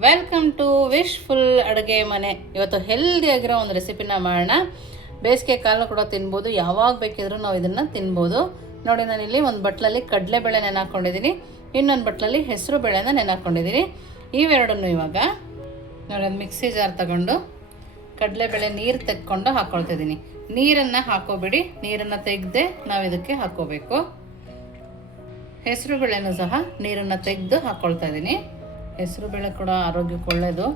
Welcome to wishful ಅಡುಗೆ ಮನೆ. ಇವತ್ತು ಹೆಲ್ದಿಯಾಗಿರೋ ಒಂದು ರೆಸಿಪಿನ ಮಾಡೋಣ. ಬೇಸಿಗೆ ಕಾಲ ಕೂಡ ತಿನ್ಬೋದು, ಯಾವಾಗ ಬೇಕಿದ್ರೂ ನಾವು ಇದನ್ನು ತಿನ್ಬೋದು. ನೋಡಿ, ನಾನಿಲ್ಲಿ ಒಂದು ಬಟ್ಲಲ್ಲಿ ಕಡಲೆಬೇಳೆ ನೆನೆಹಾಕ್ಕೊಂಡಿದ್ದೀನಿ, ಇನ್ನೊಂದು ಬಟ್ಲಲ್ಲಿ ಹೆಸರು ಬೇಳೆನ ನೆನೆಹಾಕ್ಕೊಂಡಿದ್ದೀನಿ. ಇವೆರಡನ್ನು ಇವಾಗ ನೋಡಿ ಒಂದು ಮಿಕ್ಸಿ ಜಾರ್ ತಗೊಂಡು ಕಡಲೆಬೇಳೆ ನೀರು ತೆಕ್ಕೊಂಡು ಹಾಕ್ಕೊಳ್ತಿದ್ದೀನಿ. ನೀರನ್ನು ಹಾಕೋಬೇಡಿ, ನೀರನ್ನು ತೆಗೆದೇ ನಾವು ಇದಕ್ಕೆ ಹಾಕ್ಕೋಬೇಕು. ಹೆಸರು ಬೇಳೆನೂ ಸಹ ನೀರನ್ನು ತೆಗೆದು ಹಾಕ್ಕೊಳ್ತಾ ಇದ್ದೀನಿ. ಹೆಸರು ಬೇಳೆ ಕೂಡ ಆರೋಗ್ಯಕ್ಕೆ ಒಳ್ಳೆಯದು,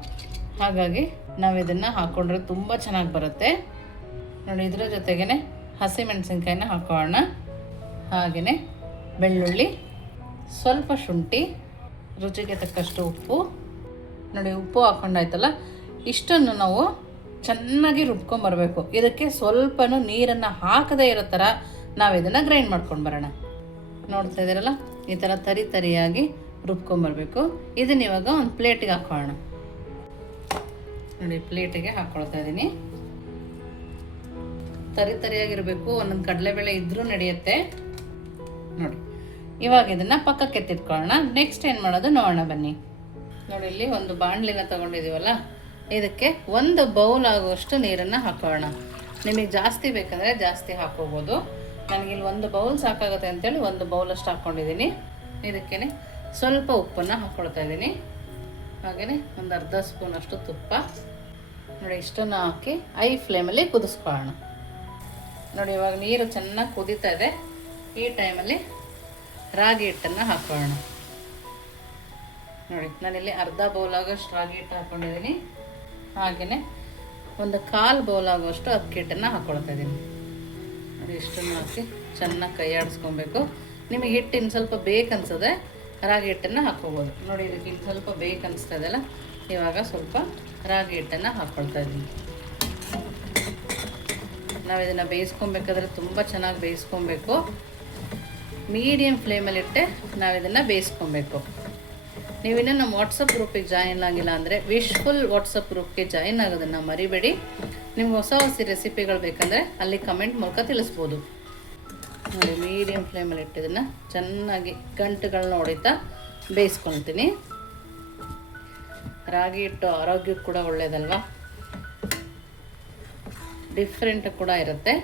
ಹಾಗಾಗಿ ನಾವು ಇದನ್ನು ಹಾಕ್ಕೊಂಡ್ರೆ ತುಂಬ ಚೆನ್ನಾಗಿ ಬರುತ್ತೆ. ನೋಡಿ, ಇದರ ಜೊತೆಗೇ ಹಸಿಮೆಣಸಿನ್ಕಾಯಿನ ಹಾಕೋಣ, ಹಾಗೆಯೇ ಬೆಳ್ಳುಳ್ಳಿ, ಸ್ವಲ್ಪ ಶುಂಠಿ, ರುಚಿಗೆ ತಕ್ಕಷ್ಟು ಉಪ್ಪು. ನೋಡಿ, ಉಪ್ಪು ಹಾಕ್ಕೊಂಡಾಯ್ತಲ್ಲ, ಇಷ್ಟನ್ನು ನಾವು ಚೆನ್ನಾಗಿ ರುಬ್ಕೊಂಬರಬೇಕು. ಇದಕ್ಕೆ ಸ್ವಲ್ಪನೂ ನೀರನ್ನು ಹಾಕದೇ ಇರೋ ಥರ ನಾವು ಇದನ್ನು ಗ್ರೈಂಡ್ ಮಾಡ್ಕೊಂಡು ಬರೋಣ. ನೋಡ್ತಾ ಇದ್ದೀರಲ್ಲ, ಈ ಥರ ತರಿ ತರಿಯಾಗಿ ರುಬ್ಕೊಂಬರ್ಬೇಕು. ಇದನ್ನ ಇವಾಗ ಒಂದು ಪ್ಲೇಟಿಗೆ ಹಾಕೋಣ. ನೋಡಿ, ಪ್ಲೇಟಿಗೆ ಹಾಕ್ಕೊಳ್ತಾ ಇದ್ದೀನಿ. ತರಿ ತರಿಯಾಗಿರಬೇಕು, ಒಂದೊಂದು ಕಡಲೆಬೇಳೆ ಇದ್ರೂ ನಡೆಯುತ್ತೆ. ನೋಡಿ, ಇವಾಗ ಇದನ್ನು ಪಕ್ಕಕ್ಕೆ ಎತ್ತಿಟ್ಕೊಳ್ಳೋಣ. ನೆಕ್ಸ್ಟ್ ಏನು ಮಾಡೋದು ನೋಡೋಣ ಬನ್ನಿ. ನೋಡಿ, ಇಲ್ಲಿ ಒಂದು ಬಾಣಲಿನ ತೊಗೊಂಡಿದ್ದೀವಲ್ಲ, ಇದಕ್ಕೆ ಒಂದು ಬೌಲ್ ಆಗುವಷ್ಟು ನೀರನ್ನು ಹಾಕೋಣ. ನಿಮಗೆ ಜಾಸ್ತಿ ಬೇಕಂದರೆ ಜಾಸ್ತಿ ಹಾಕೋಬೋದು. ನನಗಿಲ್ಲಿ ಒಂದು ಬೌಲ್ ಸಾಕಾಗುತ್ತೆ ಅಂತೇಳಿ ಒಂದು ಬೌಲಷ್ಟು ಹಾಕ್ಕೊಂಡಿದ್ದೀನಿ. ಇದಕ್ಕೇ ಸ್ವಲ್ಪ ಉಪ್ಪನ್ನು ಹಾಕ್ಕೊಳ್ತಾ ಇದ್ದೀನಿ, ಹಾಗೆಯೇ ಒಂದು ಅರ್ಧ ಸ್ಪೂನಷ್ಟು ತುಪ್ಪ. ನೋಡಿ, ಇಷ್ಟನ್ನು ಹಾಕಿ ಐ ಫ್ಲೇಮಲ್ಲಿ ಕುದಿಸ್ಕೊಳ್ಳೋಣ. ನೋಡಿ, ಇವಾಗ ನೀರು ಚೆನ್ನಾಗಿ ಕುದೀತಾ ಇದೆ. ಈ ಟೈಮಲ್ಲಿ ರಾಗಿ ಹಿಟ್ಟನ್ನು ಹಾಕೋಣ. ನೋಡಿ, ನಾನಿಲ್ಲಿ ಅರ್ಧ ಬೌಲ್ ಆಗೋಷ್ಟು ರಾಗಿ ಹಿಟ್ಟು ಹಾಕ್ಕೊಂಡಿದ್ದೀನಿ, ಹಾಗೆಯೇ ಒಂದು ಕಾಲು ಬೌಲ್ ಆಗುವಷ್ಟು ಅಕ್ಕಿ ಹಿಟ್ಟನ್ನು ಹಾಕ್ಕೊಳ್ತಾ ಇದ್ದೀನಿ. ನೋಡಿ, ಇಷ್ಟನ್ನು ಹಾಕಿ ಚೆನ್ನಾಗಿ ಕೈ ಆಡಿಸ್ಕೊಬೇಕು. ನಿಮಗೆ ಹಿಟ್ಟು ಇನ್ನು ಸ್ವಲ್ಪ ಬೇಕನ್ಸದೆ ರಾಗಿ ಹಿಟ್ಟನ್ನು ಹಾಕ್ಕೋಬೋದು. ನೋಡಿ, ಇದಕ್ಕೆ ಇನ್ನು ಸ್ವಲ್ಪ ಬೇಕನ್ನಿಸ್ತಾ ಇದೆಯಲ್ಲ, ಇವಾಗ ಸ್ವಲ್ಪ ರಾಗಿ ಹಿಟ್ಟನ್ನು ಹಾಕ್ಕೊಳ್ತಾ ಇದ್ದೀನಿ. ನಾವು ಇದನ್ನು ಬೇಯಿಸ್ಕೊಬೇಕಾದ್ರೆ ತುಂಬ ಚೆನ್ನಾಗಿ ಬೇಯಿಸ್ಕೊಬೇಕು. ಮೀಡಿಯಮ್ ಫ್ಲೇಮಲ್ಲಿಟ್ಟೆ ನಾವು ಇದನ್ನು ಬೇಯಿಸ್ಕೊಬೇಕು. ನೀವಿನ್ನೂ ನಮ್ಮ ವಾಟ್ಸಪ್ ಗ್ರೂಪಿಗೆ ಜಾಯಿನ್ ಆಗಿಲ್ಲ ಅಂದರೆ ವಿಶ್ಫುಲ್ ವಾಟ್ಸಪ್ ಗ್ರೂಪ್ಗೆ ಜಾಯಿನ್ ಆಗೋದನ್ನು ಮರಿಬೇಡಿ. ನಿಮ್ಗೆ ಹೊಸ ರೆಸಿಪಿಗಳು ಬೇಕಂದರೆ ಅಲ್ಲಿ ಕಮೆಂಟ್ ಮೂಲಕ ತಿಳಿಸ್ಬೋದು. ನೋಡಿ, ಮೀಡಿಯಮ್ ಫ್ಲೇಮಲ್ಲಿ ಇಟ್ಟಿದ್ದನ್ನು ಚೆನ್ನಾಗಿ ಗಂಟುಗಳನ್ನ ಹೊಡಿತಾ ಬೇಯಿಸ್ಕೊಳ್ತೀನಿ. ರಾಗಿ ಹಿಟ್ಟು ಆರೋಗ್ಯಕ್ಕೆ ಕೂಡ ಒಳ್ಳೆಯದಲ್ವಾ, ಡಿಫ್ರೆಂಟ್ ಕೂಡ ಇರುತ್ತೆ.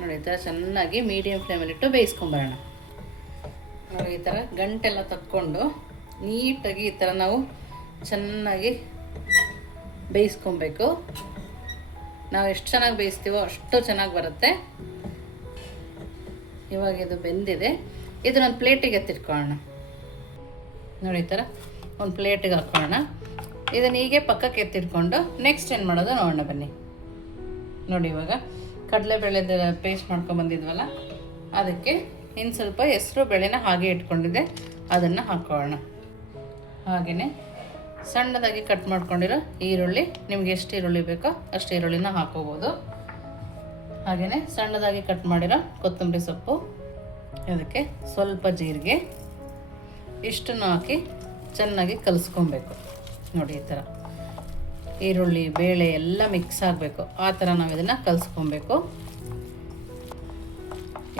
ನೋಡಿ, ಈ ಥರ ಚೆನ್ನಾಗಿ ಮೀಡಿಯಮ್ ಫ್ಲೇಮಲ್ಲಿಟ್ಟು ಬೇಯಿಸ್ಕೊಂಬರೋಣ. ನೋಡಿ, ಈ ಥರ ಗಂಟೆಲ್ಲ ತಕ್ಕೊಂಡು ನೀಟಾಗಿ ಈ ಥರ ನಾವು ಚೆನ್ನಾಗಿ ಬೇಯಿಸ್ಕೊಬೇಕು. ನಾವು ಎಷ್ಟು ಚೆನ್ನಾಗಿ ಬೇಯಿಸ್ತೀವೋ ಅಷ್ಟು ಚೆನ್ನಾಗಿ ಬರುತ್ತೆ. ಇವಾಗ ಇದು ಬೆಂದಿದೆ, ಇದನ್ನೊಂದು ಪ್ಲೇಟಿಗೆ ಎತ್ತಿಟ್ಕೊಳ್ಳೋಣ. ನೋಡಿ, ಈ ಥರ ಒಂದು ಪ್ಲೇಟಿಗೆ ಹಾಕೋಣ. ಇದನ್ನು ಹೀಗೆ ಪಕ್ಕಕ್ಕೆ ಎತ್ತಿಟ್ಕೊಂಡು ನೆಕ್ಸ್ಟ್ ಏನು ಮಾಡೋದು ನೋಡೋಣ ಬನ್ನಿ. ನೋಡಿ, ಇವಾಗ ಕಡಲೆಬೇಳೆದ ಪೇಸ್ಟ್ ಮಾಡ್ಕೊಂಬಂದಿದ್ವಲ್ಲ, ಅದಕ್ಕೆ ಇನ್ನು ಸ್ವಲ್ಪ ಹೆಸರು ಬೇಳೆನ ಹಾಗೆ ಇಟ್ಕೊಂಡಿದ್ದೆ, ಅದನ್ನು ಹಾಕೋಣ. ಹಾಗೆಯೇ ಸಣ್ಣದಾಗಿ ಕಟ್ ಮಾಡ್ಕೊಂಡಿರೋ ಈರುಳ್ಳಿ, ನಿಮ್ಗೆ ಎಷ್ಟು ಈರುಳ್ಳಿ ಬೇಕೋ ಅಷ್ಟು ಈರುಳ್ಳಿನ ಹಾಕೋಬೋದು. ಹಾಗೆಯೇ ಸಣ್ಣದಾಗಿ ಕಟ್ ಮಾಡಿರೋ ಕೊತ್ತಂಬರಿ ಸೊಪ್ಪು, ಅದಕ್ಕೆ ಸ್ವಲ್ಪ ಜೀರಿಗೆ, ಇಷ್ಟನ್ನು ಹಾಕಿ ಚೆನ್ನಾಗಿ ಕಲಿಸ್ಕೊಬೇಕು. ನೋಡಿ, ಈ ಥರ ಈರುಳ್ಳಿ ಬೇಳೆ ಎಲ್ಲ ಮಿಕ್ಸ್ ಆಗಬೇಕು, ಆ ಥರ ನಾವು ಇದನ್ನು ಕಲಿಸ್ಕೊಬೇಕು.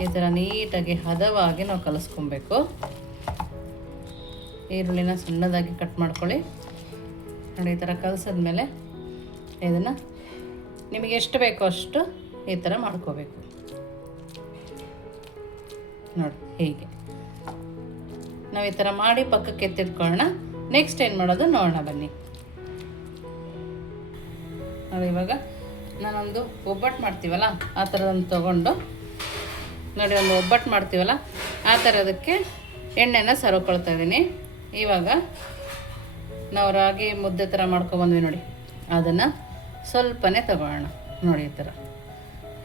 ಈ ಥರ ನೀಟಾಗಿ ಹದವಾಗಿ ನಾವು ಕಲಿಸ್ಕೊಬೇಕು. ಈರುಳ್ಳಿನ ಸಣ್ಣದಾಗಿ ಕಟ್ ಮಾಡ್ಕೊಳ್ಳಿ. ನೋಡಿ, ಈ ಥರ ಕಲಿಸಿದ್ಮೇಲೆ ಇದನ್ನು ನಿಮಗೆ ಎಷ್ಟು ಬೇಕೋ ಅಷ್ಟು ಈ ಥರ ಮಾಡ್ಕೋಬೇಕು. ನೋಡಿ, ಹೀಗೆ ನಾವು ಈ ಥರ ಮಾಡಿ ಪಕ್ಕಕ್ಕೆ ಎತ್ತಿಟ್ಕೊಳ್ಳೋಣ. ನೆಕ್ಸ್ಟ್ ಏನು ಮಾಡೋದು ನೋಡೋಣ ಬನ್ನಿ. ನೋಡಿ, ಇವಾಗ ನಾನೊಂದು ಒಬ್ಬಟ್ಟು ಮಾಡ್ತೀವಲ್ಲ ಆ ಥರದೊಂದು ತೊಗೊಂಡು, ನೋಡಿ, ಒಂದು ಒಬ್ಬಟ್ಟು ಮಾಡ್ತೀವಲ್ಲ ಆ ಥರದಕ್ಕೆ ಎಣ್ಣೆನ ಸರೋಕೊಳ್ತಾ ಇದ್ದೀನಿ. ಇವಾಗ ನಾವು ರಾಗಿ ಮುದ್ದೆ ಥರ ಮಾಡ್ಕೊಬಂದ್ವಿ ನೋಡಿ, ಅದನ್ನು ಸ್ವಲ್ಪನೇ ತಗೊಳ್ಳೋಣ. ನೋಡಿ,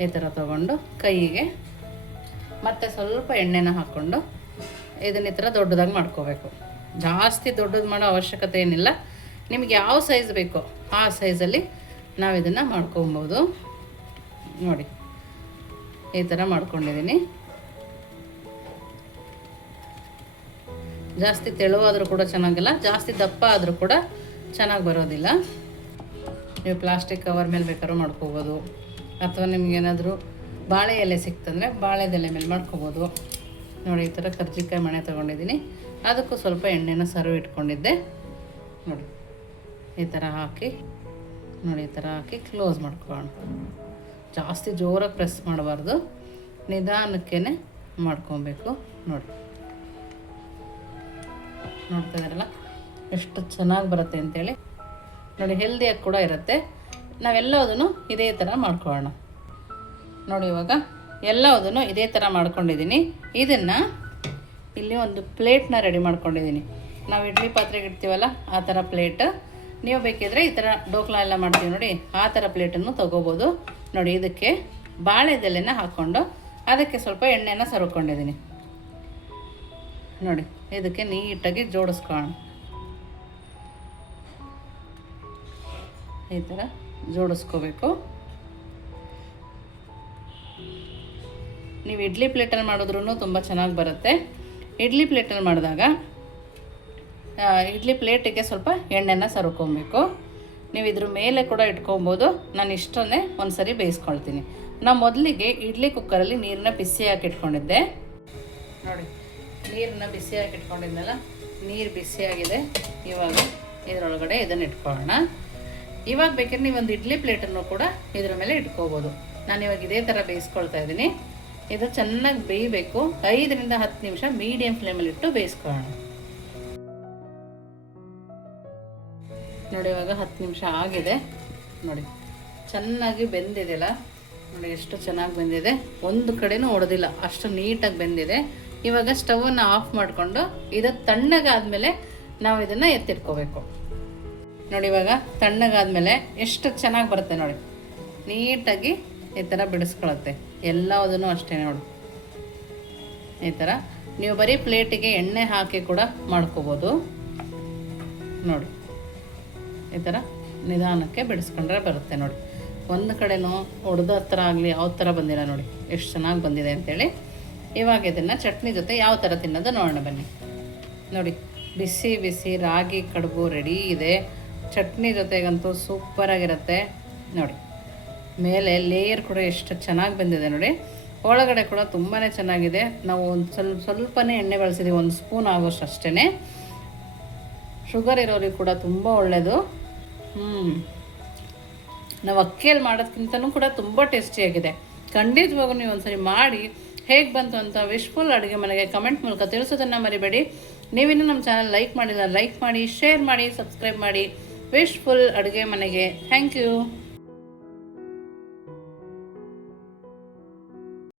ಈ ಥರ ತೊಗೊಂಡು ಕೈಗೆ ಮತ್ತು ಸ್ವಲ್ಪ ಎಣ್ಣೆನ ಹಾಕ್ಕೊಂಡು ಇದನ್ನ ಈ ಥರ ದೊಡ್ಡದಾಗಿ ಮಾಡ್ಕೋಬೇಕು. ಜಾಸ್ತಿ ದೊಡ್ಡದು ಮಾಡೋ ಅವಶ್ಯಕತೆ ಏನಿಲ್ಲ. ನಿಮ್ಗೆ ಯಾವ ಸೈಜ್ ಬೇಕೋ ಆ ಸೈಜಲ್ಲಿ ನಾವು ಇದನ್ನು ಮಾಡ್ಕೊಬೋದು. ನೋಡಿ, ಈ ಥರ ಮಾಡ್ಕೊಂಡಿದ್ದೀನಿ. ಜಾಸ್ತಿ ತೆಳುವಾದರೂ ಕೂಡ ಚೆನ್ನಾಗಿಲ್ಲ, ಜಾಸ್ತಿ ದಪ್ಪ ಆದರೂ ಕೂಡ ಚೆನ್ನಾಗಿ ಬರೋದಿಲ್ಲ. ನೀವು ಪ್ಲಾಸ್ಟಿಕ್ ಕವರ್ ಮೇಲೆ ಬೇಕಾದ್ರೂ ಮಾಡ್ಕೋಬೋದು, ಅಥವಾ ನಿಮಗೇನಾದರೂ ಬಾಳೆ ಎಲೆ ಸಿಕ್ತಂದರೆ ಬಾಳೆದೆಲೆ ಮೇಲೆ ಮಾಡ್ಕೋಬೋದು. ನೋಡಿ, ಈ ಥರ ಕರ್ಜಿಕಾಯಿ ಮಣೆ ತೊಗೊಂಡಿದ್ದೀನಿ, ಅದಕ್ಕೂ ಸ್ವಲ್ಪ ಎಣ್ಣೆನ ಸರವು ಇಟ್ಕೊಂಡಿದ್ದೆ ನೋಡಿ. ಈ ಥರ ಹಾಕಿ ನೋಡಿ, ಈ ಥರ ಹಾಕಿ ಕ್ಲೋಸ್ ಮಾಡ್ಕೊಳ್ಳೋಣ. ಜಾಸ್ತಿ ಜೋರಾಗಿ ಪ್ರೆಸ್ ಮಾಡಬಾರ್ದು, ನಿಧಾನಕ್ಕೇ ಮಾಡ್ಕೊಬೇಕು ನೋಡಿ. ನೋಡ್ತಾ ಇದ್ದಾರಲ್ಲ ಎಷ್ಟು ಚೆನ್ನಾಗಿ ಬರುತ್ತೆ ಅಂತೇಳಿ ನೋಡಿ. ಹೆಲ್ದಿಯಾಗಿ ಕೂಡ ಇರುತ್ತೆ. ನಾವೆಲ್ಲದನ್ನು ಇದೇ ಥರ ಮಾಡ್ಕೊಳ್ಳೋಣ ನೋಡಿ. ಇವಾಗ ಎಲ್ಲದನ್ನು ಇದೇ ಥರ ಮಾಡ್ಕೊಂಡಿದ್ದೀನಿ. ಇದನ್ನು ಇಲ್ಲಿ ಒಂದು ಪ್ಲೇಟ್ನ ರೆಡಿ ಮಾಡ್ಕೊಂಡಿದ್ದೀನಿ. ನಾವು ಇಡ್ಲಿ ಪಾತ್ರೆಗೆ ಇಡ್ತೀವಲ್ಲ ಆ ಥರ ಪ್ಲೇಟ್. ನೀವು ಬೇಕಿದ್ರೆ ಈ ಥರ ಡೋಕ್ಲಾ ಎಲ್ಲ ಮಾಡ್ತೀವಿ ನೋಡಿ, ಆ ಥರ ಪ್ಲೇಟನ್ನು ತೊಗೋಬೋದು ನೋಡಿ. ಇದಕ್ಕೆ ಬಾಳೆದೆಲೆನ ಹಾಕ್ಕೊಂಡು ಅದಕ್ಕೆ ಸ್ವಲ್ಪ ಎಣ್ಣೆನ ಸವರ್ಕೊಂಡಿದ್ದೀನಿ ನೋಡಿ. ಇದಕ್ಕೆ ನೀಟಾಗಿ ಜೋಡಿಸ್ಕೊಳ್ಳೋಣ. ಈ ಥರ ಜೋಡಿಸ್ಕೋಬೇಕು. ನೀವು ಇಡ್ಲಿ ಪ್ಲೇಟಲ್ಲಿ ಮಾಡಿದ್ರೂ ತುಂಬ ಚೆನ್ನಾಗಿ ಬರುತ್ತೆ. ಇಡ್ಲಿ ಪ್ಲೇಟಲ್ಲಿ ಮಾಡಿದಾಗ ಇಡ್ಲಿ ಪ್ಲೇಟಿಗೆ ಸ್ವಲ್ಪ ಎಣ್ಣೆನ ಸವರ್ಕೊಬೇಕು. ನೀವು ಇದ್ರ ಮೇಲೆ ಕೂಡ ಇಟ್ಕೊಬೋದು. ನಾನು ಇಷ್ಟನ್ನೇ ಒಂದು ಸರಿ ಬೇಯಿಸ್ಕೊಳ್ತೀನಿ. ನಾನು ಮೊದಲಿಗೆ ಇಡ್ಲಿ ಕುಕ್ಕರಲ್ಲಿ ನೀರನ್ನ ಬಿಸಿ ಹಾಕಿಟ್ಕೊಂಡಿದ್ದೆ ನೋಡಿ. ನೀರನ್ನ ಬಿಸಿ ಹಾಕಿಟ್ಕೊಂಡಿದ್ನಲ್ಲ, ನೀರು ಬಿಸಿಯಾಗಿದೆ. ಇವಾಗ ಇದರೊಳಗಡೆ ಇದನ್ನು ಇಟ್ಕೊಳ್ಳೋಣ. ಇವಾಗ ಬೇಕಾದ್ರೆ ನೀವು ಒಂದು ಇಡ್ಲಿ ಪ್ಲೇಟನ್ನು ಕೂಡ ಇದ್ರ ಮೇಲೆ ಇಟ್ಕೋಬೋದು. ನಾನು ಇವಾಗ ಇದೇ ಥರ ಬೇಯಿಸ್ಕೊಳ್ತಾ ಇದ್ದೀನಿ. ಇದು ಚೆನ್ನಾಗಿ ಬೇಯಬೇಕು. 5 ರಿಂದ 10 ನಿಮಿಷ ಮೀಡಿಯಂ ಫ್ಲೇಮಲ್ಲಿ ಇಟ್ಟು ಬೇಯಿಸ್ಕೊಳ್ಳೋಣ ನೋಡಿ. ಇವಾಗ 10 ನಿಮಿಷ ಆಗಿದೆ ನೋಡಿ. ಚೆನ್ನಾಗಿ ಬೆಂದಿದೆಲ್ಲ ನೋಡಿ, ಎಷ್ಟು ಚೆನ್ನಾಗಿ ಬೆಂದಿದೆ. ಒಂದು ಕಡೆನೂ ಒಡೆದಿಲ್ಲ, ಅಷ್ಟು ನೀಟಾಗಿ ಬೆಂದಿದೆ. ಇವಾಗ ಸ್ಟವನ್ನು ಆಫ್ ಮಾಡಿಕೊಂಡು ಇದು ತಣ್ಣಗಾದ್ಮೇಲೆ ನಾವು ಇದನ್ನು ಎತ್ತಿಟ್ಕೋಬೇಕು ನೋಡಿ. ಇವಾಗ ತಣ್ಣಗಾದ್ಮೇಲೆ ಎಷ್ಟು ಚೆನ್ನಾಗಿ ಬರುತ್ತೆ ನೋಡಿ. ನೀಟಾಗಿ ಈ ಥರ ಬಿಡಿಸ್ಕೊಳುತ್ತೆ ಎಲ್ಲದನ್ನು ಅಷ್ಟೇ ನೋಡಿ. ಈ ಥರ ನೀವು ಬರೀ ಪ್ಲೇಟಿಗೆ ಎಣ್ಣೆ ಹಾಕಿ ಕೂಡ ಮಾಡ್ಕೋಬೋದು ನೋಡಿ. ಈ ಥರ ನಿಧಾನಕ್ಕೆ ಬಿಡಿಸ್ಕೊಂಡ್ರೆ ಬರುತ್ತೆ ನೋಡಿ. ಒಂದು ಕಡೆನೂ ಒಡೆದ ಹತ್ರ ಆಗಲಿ ಯಾವ ಥರ ಬಂದಿಲ್ಲ ನೋಡಿ, ಎಷ್ಟು ಚೆನ್ನಾಗಿ ಬಂದಿದೆ ಅಂತೇಳಿ. ಇವಾಗ ಇದನ್ನು ಚಟ್ನಿ ಜೊತೆ ಯಾವ ಥರ ತಿನ್ನೋದು ನೋಡೋಣ ಬನ್ನಿ ನೋಡಿ. ಬಿಸಿ ಬಿಸಿ ರಾಗಿ ಕಡುಬು ರೆಡಿ ಇದೆ. ಚಟ್ನಿ ಜೊತೆಗಂತೂ ಸೂಪರಾಗಿರುತ್ತೆ ನೋಡಿ. ಮೇಲೆ ಲೇಯರ್ ಕೂಡ ಎಷ್ಟು ಚೆನ್ನಾಗಿ ಬಂದಿದೆ ನೋಡಿ. ಒಳಗಡೆ ಕೂಡ ತುಂಬಾ ಚೆನ್ನಾಗಿದೆ. ನಾವು ಒಂದು ಸ್ವಲ್ಪನೇ ಎಣ್ಣೆ ಬಳಸಿದ್ದೀವಿ, 1 ಸ್ಪೂನ್ ಆಗೋಷ್ಟು ಅಷ್ಟೇ. ಶುಗರ್ ಇರೋರಿಗೆ ಕೂಡ ತುಂಬ ಒಳ್ಳೆಯದು. ನಾವು ಅಕ್ಕಿಯಲ್ಲಿ ಮಾಡೋದಕ್ಕಿಂತನೂ ಕೂಡ ತುಂಬ ಟೇಸ್ಟಿಯಾಗಿದೆ. ಖಂಡಿತವಾಗೂ ನೀವು ಒಂದ್ಸರಿ ಮಾಡಿ ಹೇಗೆ ಬಂತು ಅಂತ ವಿಶ್ಫುಲ್ ಅಡುಗೆ ಮನೆಗೆ ಕಮೆಂಟ್ ಮೂಲಕ ತಿಳಿಸೋದನ್ನು ಮರಿಬೇಡಿ. ನೀವಿನ್ನೂ ನಮ್ಮ ಚಾನಲ್ ಲೈಕ್ ಮಾಡಿಲ್ಲ, ಲೈಕ್ ಮಾಡಿ, ಶೇರ್ ಮಾಡಿ, ಸಬ್ಸ್ಕ್ರೈಬ್ ಮಾಡಿ. ವಿಶ್ಫುಲ್ ಅಡುಗೆ ಮನೆಗೆ ಥ್ಯಾಂಕ್ ಯು.